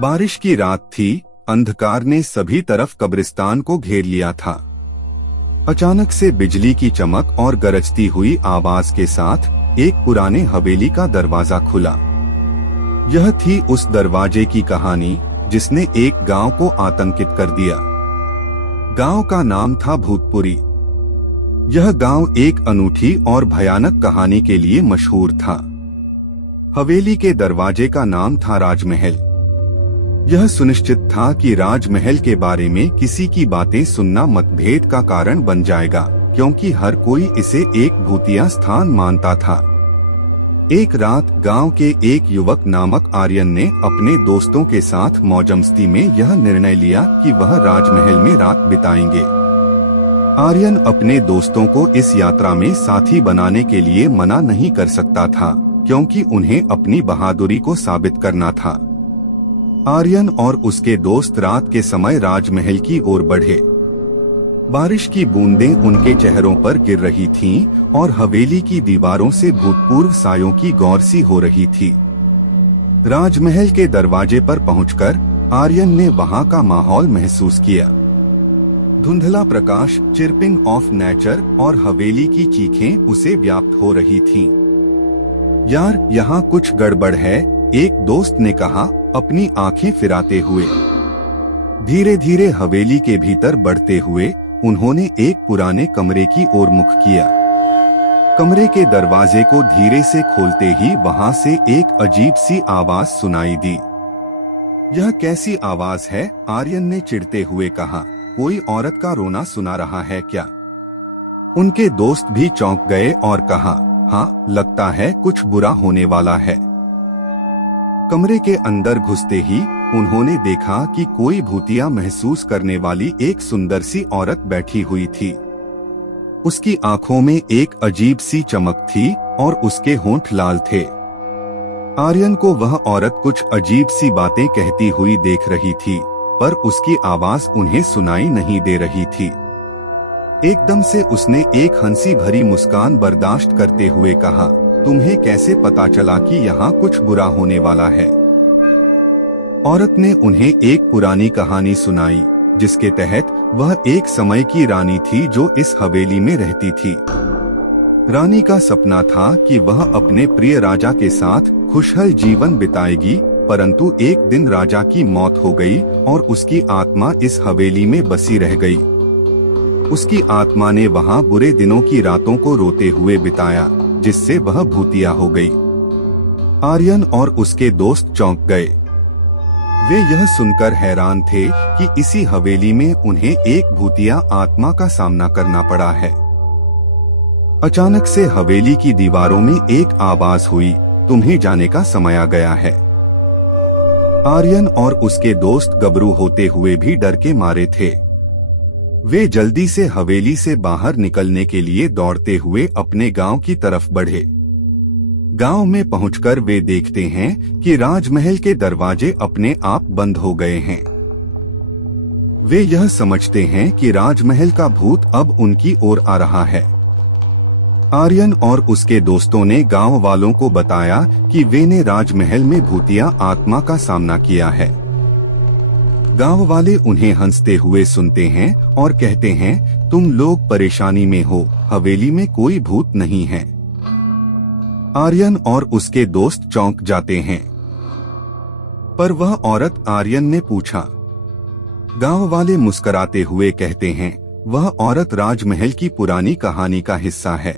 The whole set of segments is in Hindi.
बारिश की रात थी। अंधकार ने सभी तरफ कब्रिस्तान को घेर लिया था। अचानक से बिजली की चमक और गरजती हुई आवाज के साथ एक पुराने हवेली का दरवाजा खुला। यह थी उस दरवाजे की कहानी जिसने एक गांव को आतंकित कर दिया। गांव का नाम था भूतपुरी। यह गांव एक अनूठी और भयानक कहानी के लिए मशहूर था। हवेली के दरवाजे का नाम था राजमहल। यह सुनिश्चित था कि राजमहल के बारे में किसी की बातें सुनना मतभेद का कारण बन जाएगा, क्योंकि हर कोई इसे एक भूतिया स्थान मानता था। एक रात गांव के एक युवक नामक आर्यन ने अपने दोस्तों के साथ मौजमस्ती में यह निर्णय लिया कि वह राजमहल में रात बिताएंगे। आर्यन अपने दोस्तों को इस यात्रा में साथी बनाने के लिए मना नहीं कर सकता था, क्योंकि उन्हें अपनी बहादुरी को साबित करना था। आर्यन और उसके दोस्त रात के समय राजमहल की ओर बढ़े। बारिश की बूंदें उनके चेहरों पर गिर रही थीं और हवेली की दीवारों से भूतपूर्व सायों की गौर सी हो रही थी। राजमहल के दरवाजे पर पहुंचकर आर्यन ने वहां का माहौल महसूस किया। धुंधला प्रकाश, चिरपिंग ऑफ नेचर और हवेली की चीखें उसे व्याप्त हो रही थीं। यार, यहाँ कुछ गड़बड़ है, एक दोस्त ने कहा अपनी आंखें फिराते हुए। धीरे धीरे हवेली के भीतर बढ़ते हुए उन्होंने एक पुराने कमरे की ओर मुख किया। कमरे के दरवाजे को धीरे से खोलते ही वहां से एक अजीब सी आवाज सुनाई दी। यह कैसी आवाज है? आर्यन ने चिढ़ते हुए कहा। कोई औरत का रोना सुना रहा है क्या? उनके दोस्त भी चौंक गए और कहा, हाँ, लगता है कुछ बुरा होने वाला है। कमरे के अंदर घुसते ही उन्होंने देखा कि कोई भूतिया महसूस करने वाली एक सुंदर सी औरत बैठी हुई थी। उसकी आंखों में एक अजीब सी चमक थी और उसके होंठ लाल थे। आर्यन को वह औरत कुछ अजीब सी बातें कहती हुई देख रही थी, पर उसकी आवाज उन्हें सुनाई नहीं दे रही थी। एकदम से उसने एक हंसी भरी मुस्कान बर्दाश्त करते हुए कहा, तुम्हें कैसे पता चला कि यहाँ कुछ बुरा होने वाला है? औरत ने उन्हें एक पुरानी कहानी सुनाई, जिसके तहत वह एक समय की रानी थी जो इस हवेली में रहती थी। रानी का सपना था कि वह अपने प्रिय राजा के साथ खुशहाल जीवन बिताएगी, परंतु एक दिन राजा की मौत हो गई और उसकी आत्मा इस हवेली में बसी रह गई। उसकी आत्मा ने वहां बुरे दिनों की रातों को रोते हुए बिताया, जिससे वह भूतिया हो गई। आर्यन और उसके दोस्त चौंक गए। वे यह सुनकर हैरान थे कि इसी हवेली में उन्हें एक भूतिया आत्मा का सामना करना पड़ा है। अचानक से हवेली की दीवारों में एक आवाज हुई, तुम्हें जाने का समय आ गया है। आर्यन और उसके दोस्त गबरू होते हुए भी डर के मारे थे। वे जल्दी से हवेली से बाहर निकलने के लिए दौड़ते हुए अपने गांव की तरफ बढ़े। गांव में पहुंचकर वे देखते हैं कि राजमहल के दरवाजे अपने आप बंद हो गए हैं। वे यह समझते हैं कि राजमहल का भूत अब उनकी ओर आ रहा है। आर्यन और उसके दोस्तों ने गांव वालों को बताया कि वे ने राजमहल में भूतिया आत्मा का सामना किया है। गांव वाले उन्हें हंसते हुए सुनते हैं और कहते हैं, तुम लोग परेशानी में हो, हवेली में कोई भूत नहीं है। आर्यन और उसके दोस्त चौंक जाते हैं। पर वह औरत? आर्यन ने पूछा। गांव वाले मुस्कुराते हुए कहते हैं, वह औरत राजमहल की पुरानी कहानी का हिस्सा है।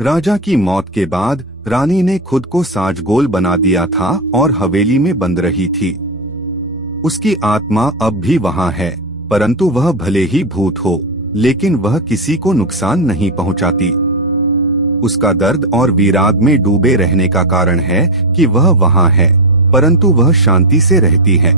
राजा की मौत के बाद रानी ने खुद को साजगोल बना दिया था और हवेली में बंद रही थी। उसकी आत्मा अब भी वहां है, परंतु वह भले ही भूत हो, लेकिन वह किसी को नुकसान नहीं पहुंचाती। उसका दर्द और विराग में डूबे रहने का कारण है कि वह वहां है, परंतु वह शांति से रहती है।